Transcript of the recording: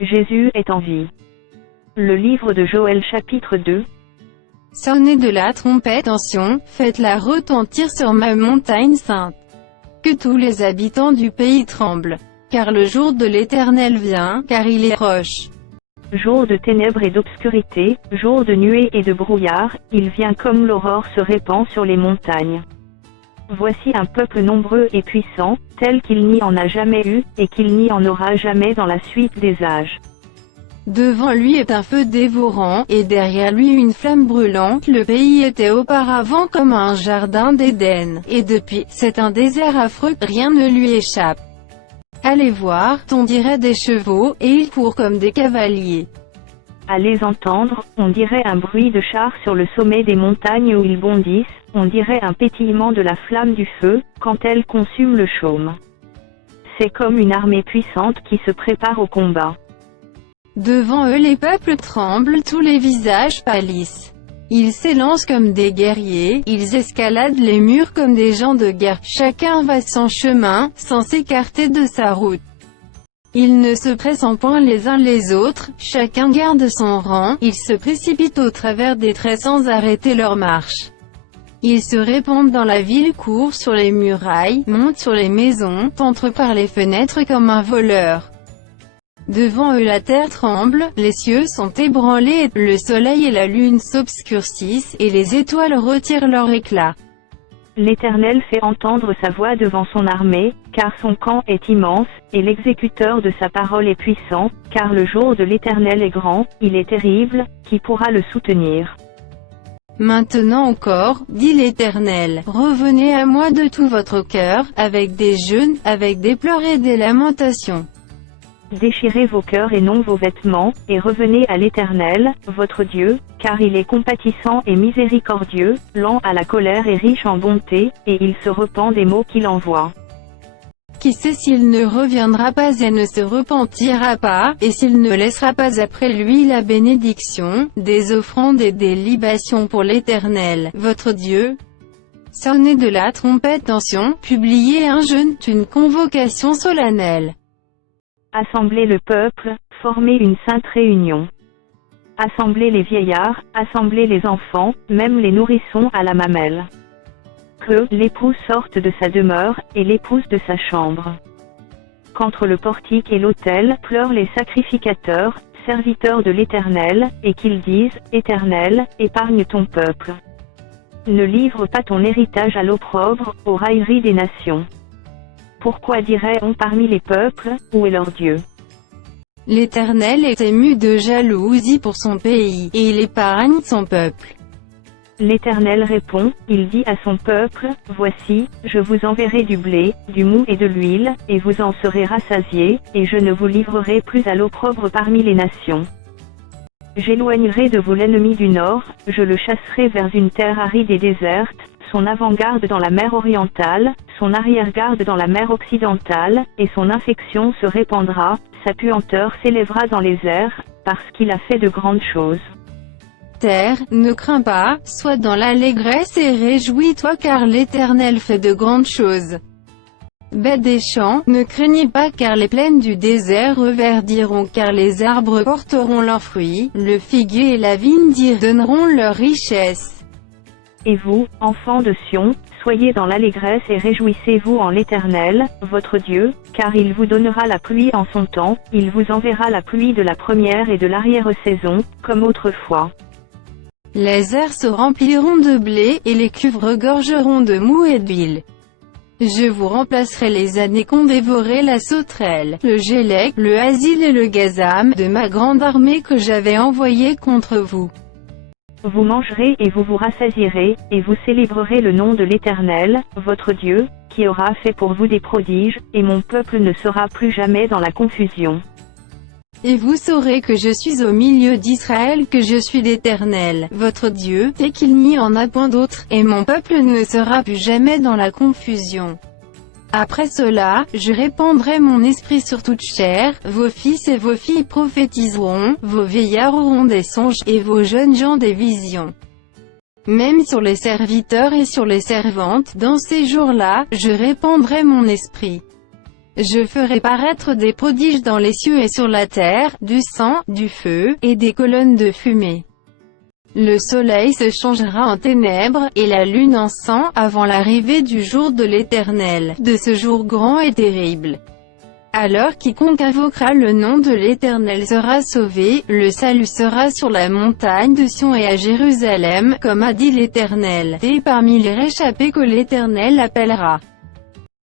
Jésus est en vie. Le livre de Joël chapitre 2. Sonnez de la trompette en Sion, faites-la retentir sur ma montagne sainte. Que tous les habitants du pays tremblent. Car le jour de l'Éternel vient, car il est proche. Jour de ténèbres et d'obscurité, jour de nuées et de brouillard, il vient comme l'aurore se répand sur les montagnes. Voici un peuple nombreux et puissant, tel qu'il n'y en a jamais eu, et qu'il n'y en aura jamais dans la suite des âges. Devant lui est un feu dévorant, et derrière lui une flamme brûlante. Le pays était auparavant comme un jardin d'Éden, et depuis, c'est un désert affreux, rien ne lui échappe. Allez voir, on dirait des chevaux, et ils courent comme des cavaliers. À les entendre, on dirait un bruit de chars sur le sommet des montagnes où ils bondissent, on dirait un pétillement de la flamme du feu, quand elle consume le chaume. C'est comme une armée puissante qui se prépare au combat. Devant eux les peuples tremblent, tous les visages pâlissent. Ils s'élancent comme des guerriers, ils escaladent les murs comme des gens de guerre, chacun va son chemin, sans s'écarter de sa route. Ils ne se pressent point les uns les autres, chacun garde son rang, ils se précipitent au travers des traits sans arrêter leur marche. Ils se répandent dans la ville, courent sur les murailles, montent sur les maisons, entrent par les fenêtres comme un voleur. Devant eux la terre tremble, les cieux sont ébranlés, le soleil et la lune s'obscurcissent, et les étoiles retirent leur éclat. L'Éternel fait entendre sa voix devant son armée, car son camp est immense, et l'exécuteur de sa parole est puissant, car le jour de l'Éternel est grand, il est terrible, qui pourra le soutenir? Maintenant encore, dit l'Éternel, revenez à moi de tout votre cœur, avec des jeûnes, avec des pleurs et des lamentations. Déchirez vos cœurs et non vos vêtements, et revenez à l'Éternel, votre Dieu, car il est compatissant et miséricordieux, lent à la colère et riche en bonté, et il se repent des maux qu'il envoie. Qui sait s'il ne reviendra pas et ne se repentira pas, et s'il ne laissera pas après lui la bénédiction, des offrandes et des libations pour l'Éternel, votre Dieu? Sonnez de la trompette en Sion, publiez un jeûne, une convocation solennelle. Assemblez le peuple, formez une sainte réunion. Assemblez les vieillards, assemblez les enfants, même les nourrissons à la mamelle. Que l'époux sorte de sa demeure, et l'épouse de sa chambre. Qu'entre le portique et l'autel pleurent les sacrificateurs, serviteurs de l'Éternel, et qu'ils disent, Éternel, épargne ton peuple. Ne livre pas ton héritage à l'opprobre, aux railleries des nations. Pourquoi dirait-on parmi les peuples, où est leur Dieu? L'Éternel est ému de jalousie pour son pays, et il épargne son peuple. L'Éternel répond, il dit à son peuple, voici, je vous enverrai du blé, du mou et de l'huile, et vous en serez rassasiés, et je ne vous livrerai plus à l'opprobre parmi les nations. J'éloignerai de vous l'ennemi du nord, je le chasserai vers une terre aride et déserte, son avant-garde dans la mer orientale, son arrière-garde dans la mer occidentale, et son infection se répandra, sa puanteur s'élèvera dans les airs, parce qu'il a fait de grandes choses. Terre, ne crains pas, sois dans l'allégresse et réjouis-toi car l'Éternel fait de grandes choses. Bêtes des champs, ne craignez pas car les plaines du désert reverdiront car les arbres porteront leurs fruits, le figuier et la vigne donneront leur richesse. Et vous, enfants de Sion, soyez dans l'allégresse et réjouissez-vous en l'Éternel, votre Dieu, car il vous donnera la pluie en son temps, il vous enverra la pluie de la première et de l'arrière-saison, comme autrefois. Les airs se rempliront de blé, et les cuves regorgeront de mou et d'huile. Je vous remplacerai les années qu'ont dévoré la sauterelle, le gélec, le asile et le gazam, de ma grande armée que j'avais envoyée contre vous. Vous mangerez et vous vous rassasierez, et vous célébrerez le nom de l'Éternel, votre Dieu, qui aura fait pour vous des prodiges, et mon peuple ne sera plus jamais dans la confusion. Et vous saurez que je suis au milieu d'Israël, que je suis l'Éternel, votre Dieu, et qu'il n'y en a point d'autre, et mon peuple ne sera plus jamais dans la confusion. Après cela, je répandrai mon esprit sur toute chair, vos fils et vos filles prophétiseront, vos vieillards auront des songes, et vos jeunes gens des visions. Même sur les serviteurs et sur les servantes, dans ces jours-là, je répandrai mon esprit. Je ferai paraître des prodiges dans les cieux et sur la terre, du sang, du feu, et des colonnes de fumée. Le soleil se changera en ténèbres, et la lune en sang, avant l'arrivée du jour de l'Éternel, de ce jour grand et terrible. Alors quiconque invoquera le nom de l'Éternel sera sauvé, le salut sera sur la montagne de Sion et à Jérusalem, comme a dit l'Éternel, et parmi les réchappés que l'Éternel appellera.